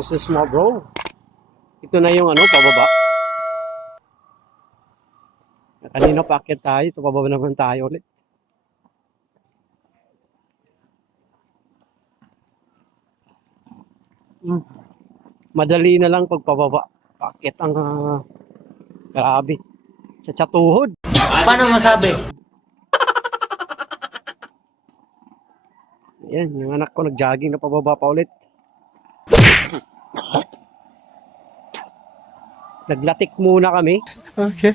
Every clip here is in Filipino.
boses mo, bro. Ito na yung ano, pababa. Kanina paakyat tayo, ito pababa naman tayo ulit. Madali na lang pagpababa. Paakyat ang grabe. Sa tsatuhod. Paano masabi? Ayan, yung anak ko nag-jogging na pababa pa ulit. Naglatik muna kami. Okay.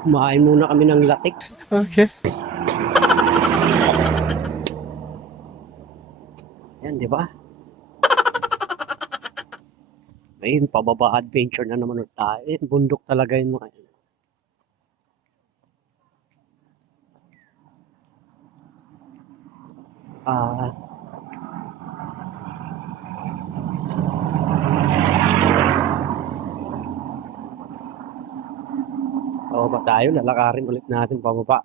Kumain muna kami ng latik. Okay. Yan, di ba? Ayun, pababa adventure na naman ulit tayo. Ayun, bundok talaga yun mga yun. Pababa tayo, lalakarin ulit natin pababa.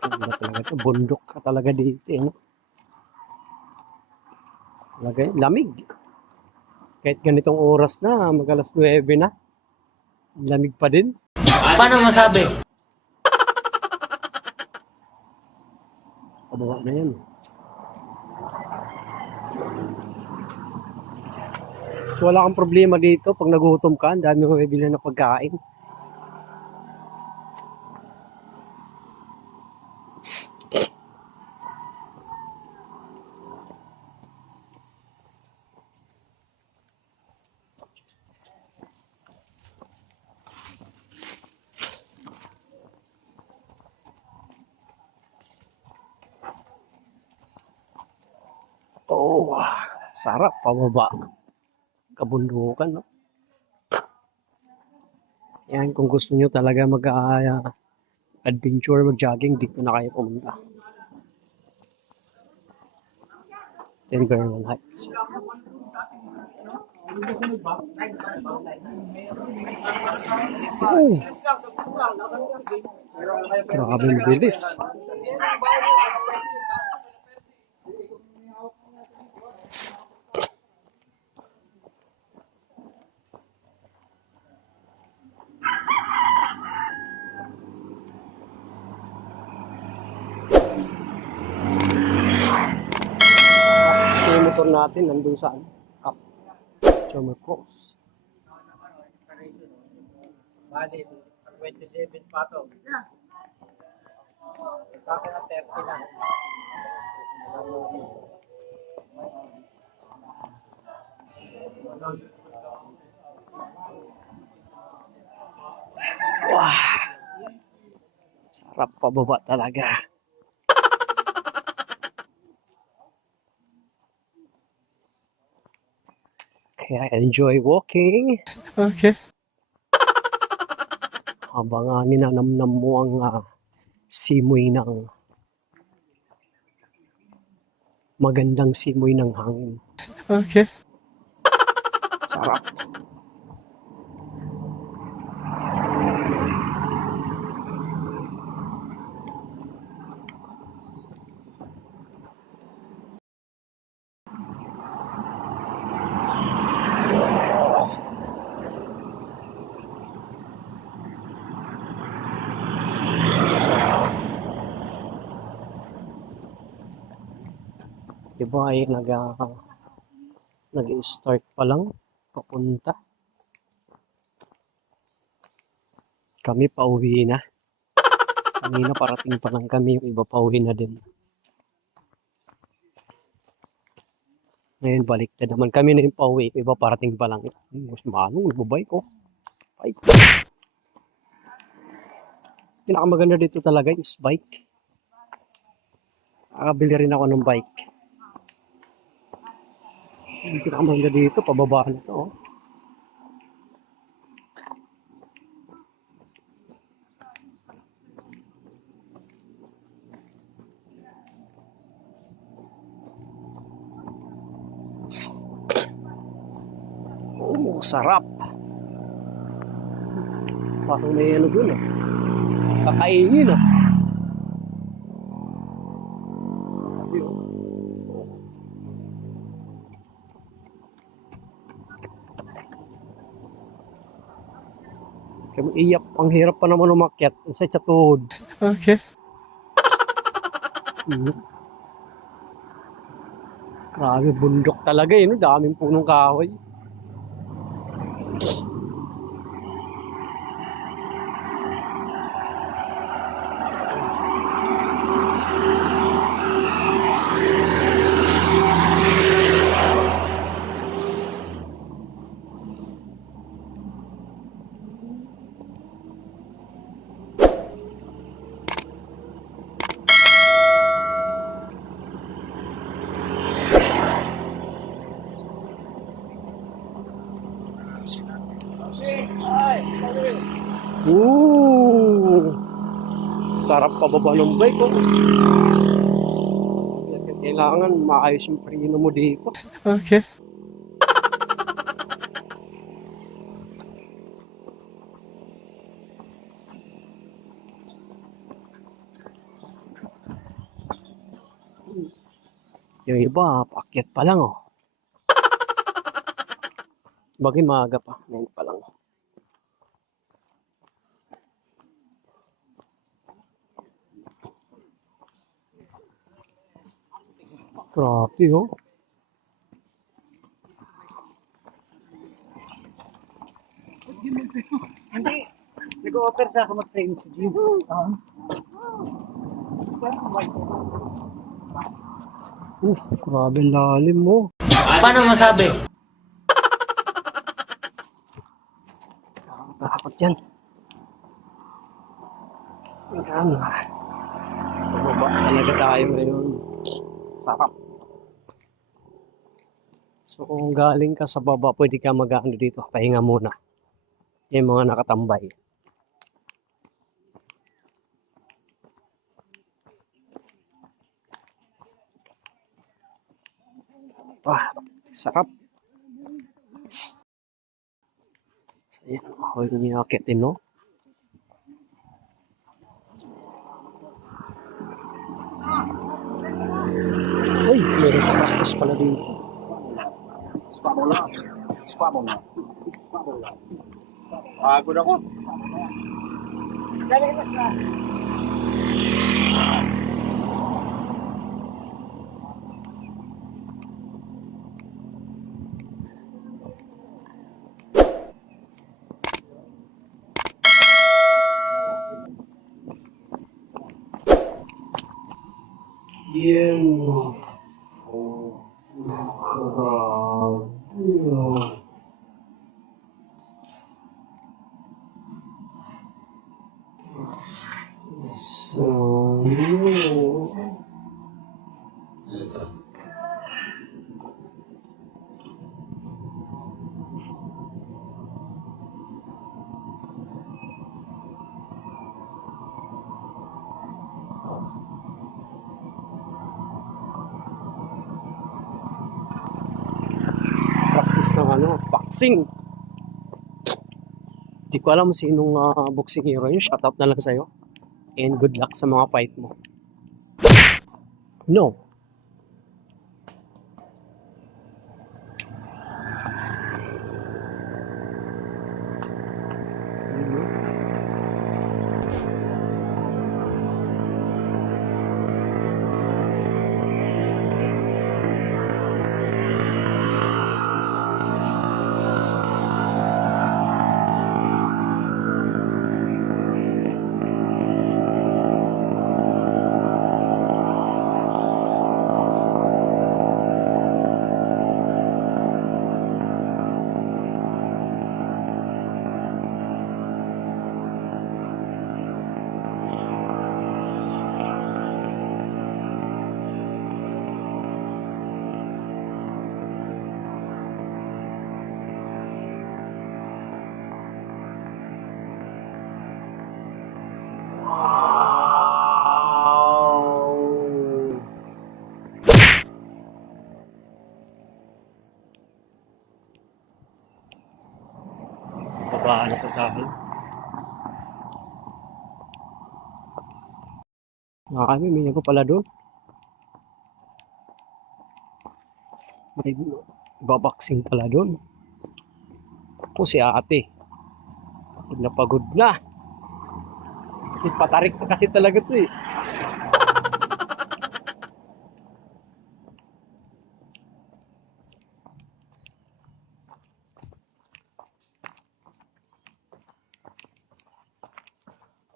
Ano talaga ito? Bundok ka talaga dito. Eh, no? Talaga, lamig. Kahit ganitong oras na, mag-alas 9 na. Lamig pa din. Paano masabi? Pababa na yan. So wala kang problema dito. Pag nagutom ka, ang dami mo bibili ng pagkain. Oh, sarap pababa. Kabundukan, no? Yan, kung gusto nyo talaga mag-adventure, mag-jogging, dito na kayo pumunta. Timberland Heights. Oh, grabe ang bilis. Yung motor natin nandun sa Cap Choma Cross. Bali, 27 pa to. Sa akin na 30 lang. Wow! Sarap pababa talaga. Kaya enjoy walking. Okay. Habang ninanamnam mo ang simoy ng magandang simoy ng hangin. Okay. Sarap. Diba ay nag-start pa lang papunta. Kami pauwi na. Kanina parating pa lang kami, yung iba pauwi na din. Ngayon baliktad naman kami na yung pauwi, yung iba parating pa lang. Mas manong, nagbabay ko. Bike. Pinakamaganda dito talaga is bike. Nakabili rin ako ng bike. Yung pinakamaganda dito, pababa na to. Oh. sarap. Parang may ano dun ah. Kakainin ah. Kaya iyak, ang hirap pa naman umakyat sa tuhod. Okay. Grabe, bundok talaga eh, no? Daming punong kahoy. Ooh! Sarap pababa ng bike oh. Kailangan maayos yung preno mo dito. Okay. Yung iba, paakyat pa lang oh. Bagay maaga pa, ngayon pa lang. Grabe oh. Hindi. Nag-offer sa ako mag-train sa gym. Grabe ang lalim mo. Paano masabi? Takot yan. Yan. Pababa talaga tayo ngayon. Sarap. So kung galing ka sa baba, pwede ka mag-ano dito. Pahinga muna. Yung mga nakatambay. Sarap. Ayan, ako yung iakitin, no? Uy, meron pa practice pala dito. Pagod ako. Yan. Grabe. So, practice ng ano, boxing. Di ko alam sinong boxing hero yun. Shoutout na lang sa'yo. And good luck sa mga fight mo. No. Paano pa tayo? Kami, may pa pala doon. May babaksing pala doon. Ako si ate. Pagod na pagod na. Patarik na kasi talaga to eh.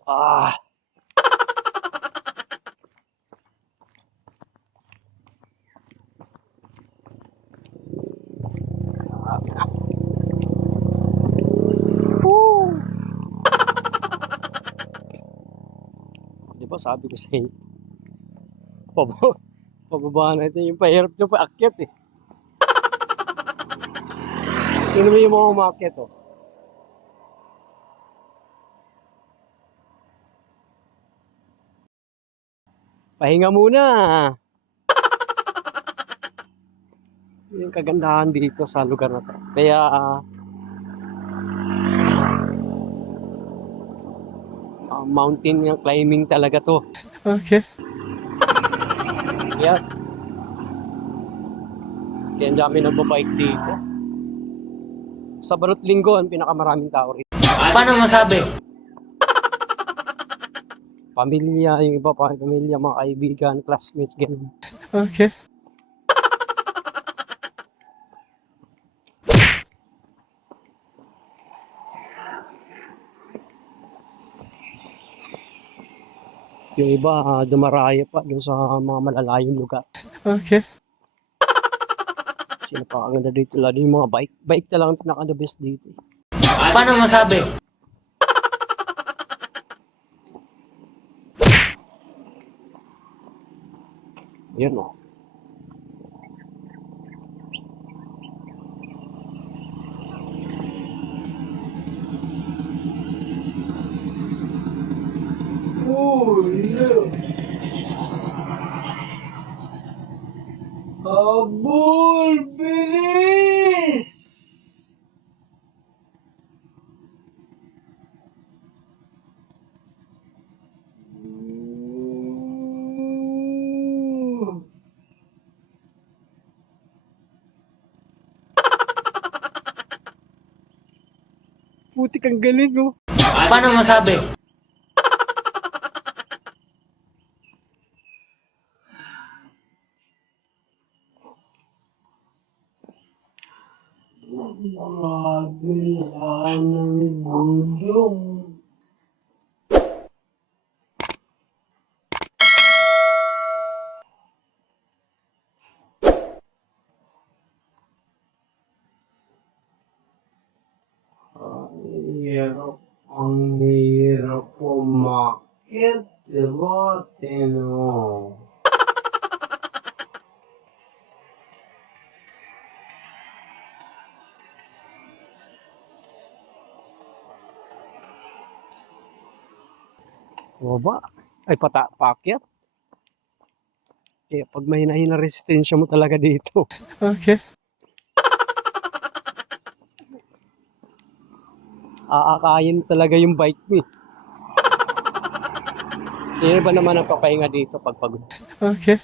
Ah. Woo. Di ba sabi ko sa inyo, pababa natin yung pahirap na paakyat eh. Yun naman yung mga umakyat oh. Pahinga muna. Yung kagandahan dito sa lugar na to. Kaya mountain climbing talaga to. Okay. Kaya ang dami nagbabike dito. Sa Barot Linggo, ang pinakamaraming tao rito. Paano masabi? Pamilya, yung iba pa, pamilya, mga kaibigan, classmates, ganun. Okay. Yung iba, dumaraya pa doon sa mga malalayong lugar. Okay. Sino pa ang ganda dito, lalo yung mga bike. Bike na lang ang pinaka-the best dito. Paano masabi? Yan o. Habol! Bilis! Putik ang galing oh. Paano masabi? Grabe ng gulong. Ang hirap umakit, diba? Tino. Baba. Ay, paakyat. Kaya pag mahina-hina resistensya mo talaga dito. Okay. Aakayin talaga yung bike mo eh. Sino ba naman ang papahinga dito pag pagod? Okay.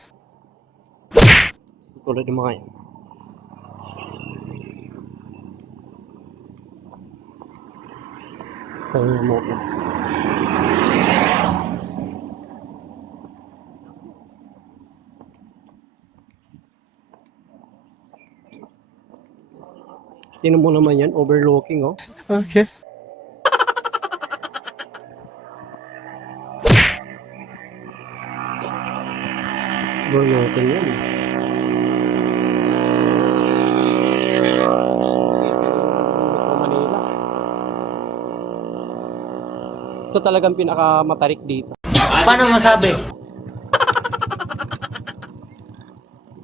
Tulad ng mga yan. Pahinga mo. Tingnan mo naman yan, overlooking oh. Okay. Overlooking yan. Metro Manila. Ito talagang pinakamatarik dito. Paano masabi?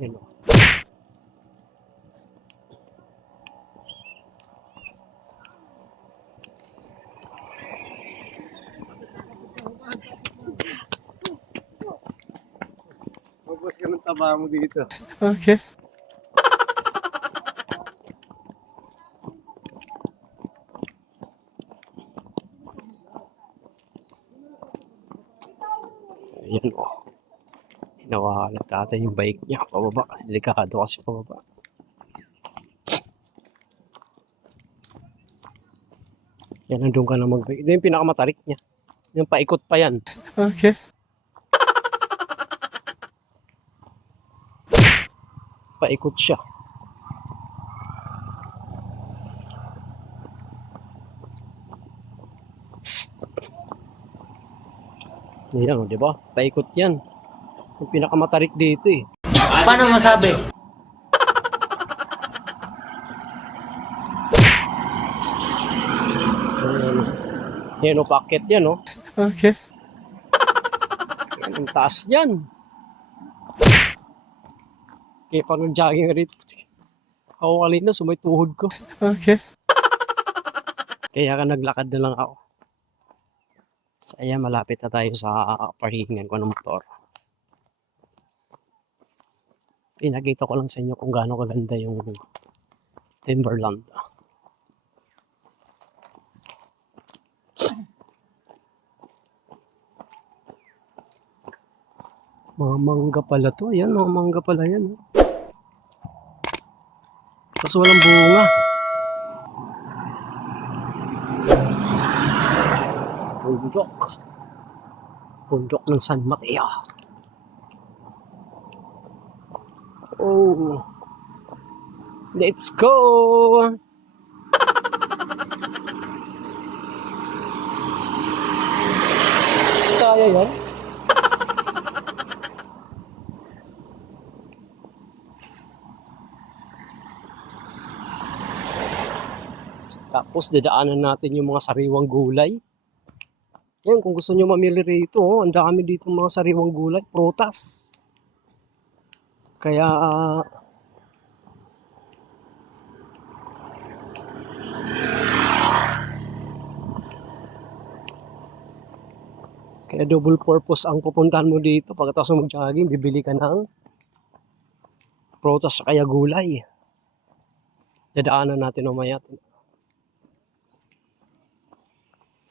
Yan oh. Mabos ka ng taba mo dito. Okay. Ayan o. Hinawakan natin yung bike niya. Pababa. Delikado kasi pababa. Yan, nandun ka na mag-bike. Ito yung pinakamatarik niya. Yung paikot pa yan. Okay. Paikot siya. Yan, di ba? Paikot yan. Yung pinakamatarik dito eh. Paano masabi? Yan o, packet yan o. Okay. Yan, ang taas yan. Kaya parang jogging rito. Ako kanina, sumay tuhod ko. Okay. Kaya ka naglakad na lang ako. So, ayan, malapit na tayo sa parkingan ko ng motor. Pinakita ko lang sa inyo kung gaano kaganda yung Timberland. Mga mangga pala to. Ayan, mga mangga pala yan. Tapos walang bunga. Bundok. Bundok ng San Mateo. Oh. Let's go! Kaya yan? Tapos dadaanan natin yung mga sariwang gulay. Yan, kung gusto nyo mamili rito, oh, ang dami dito mga sariwang gulay, prutas. Kaya double purpose ang pupuntahan mo dito. Pagkatapos mo mag-jogging, bibili ka ng prutas kaya gulay. Dadaanan natin mamaya.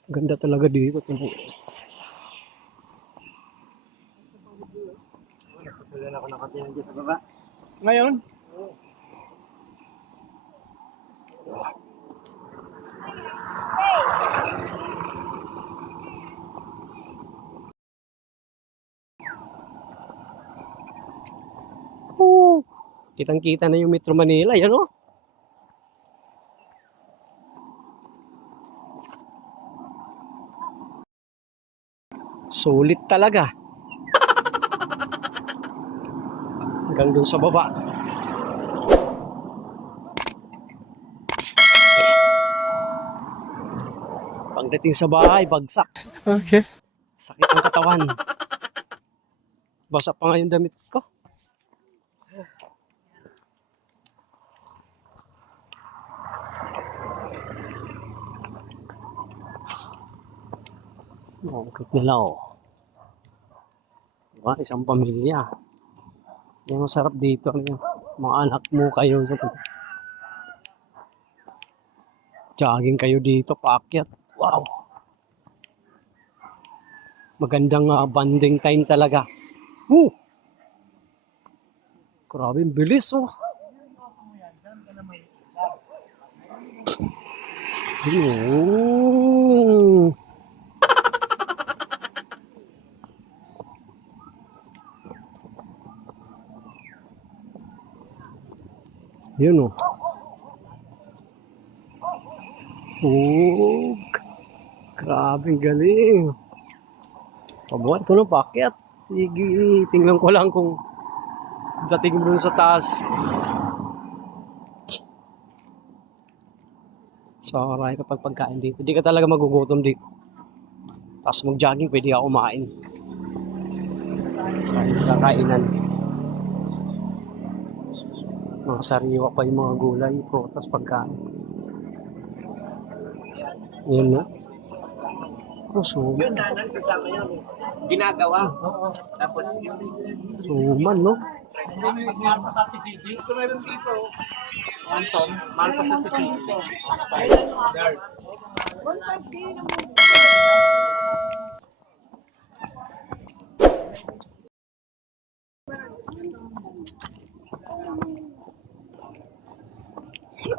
Ganda talaga dito. Ako nakatingin dito sa baba. Ngayon? Kitang-kita na yung Metro Manila, yan o. Sulit talaga. Hanggang dun sa baba. Pagdating sa bahay, bagsak. Okay. Sakit ng katawan. Basa pa nga yung damit ko. Bakit nila oh. Diba? Isang pamilya. Yung masarap dito. Mga anak mo kayo. Jogging kayo dito. Paakyat. Wow. Magandang bonding time talaga. Woo! Grabe, bilis oh. Oh. Yun oh. Oh. Grabe, galing. Pabuhat ko ng pakyat. Sige, tingnan ko lang kung dating mo dun sa taas. So, marami kapag pagkain dito. Hindi ka talaga magugutom dito. Tapos mag-jogging, pwede ka kumain. Kakainan. Mga sariwa pa yung mga gulay, prutas, pagkain. Yun, no? Oh, suman. Yun, nanan kasama yun. Ginagawa. Tapos yun. Suman, no? Mahal pa sa TCG. Gusto meron dito. Anton, mahal pa sa TCG.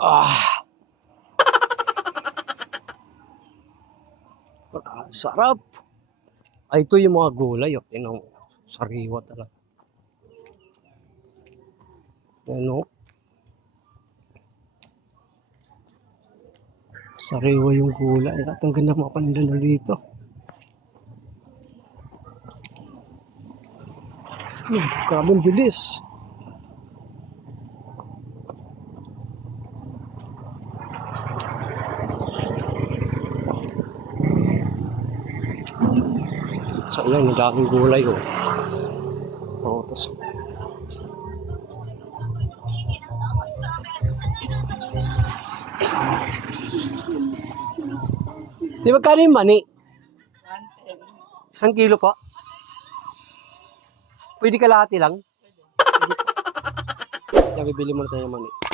Ah. Sarap. Ay, ito yung mga gulay. Oh. Tinong sariwa talaga. Ano? Sariwa yung gulay. At ang ganda mga pandan dito. Grabe ang bilis. So yan, ang daming gulay oh. Prutas. Di ba kano yung mani? 1 kilo po? Pwede kalahati lang? Pwede. Kaya bibili muna tayo ng mani.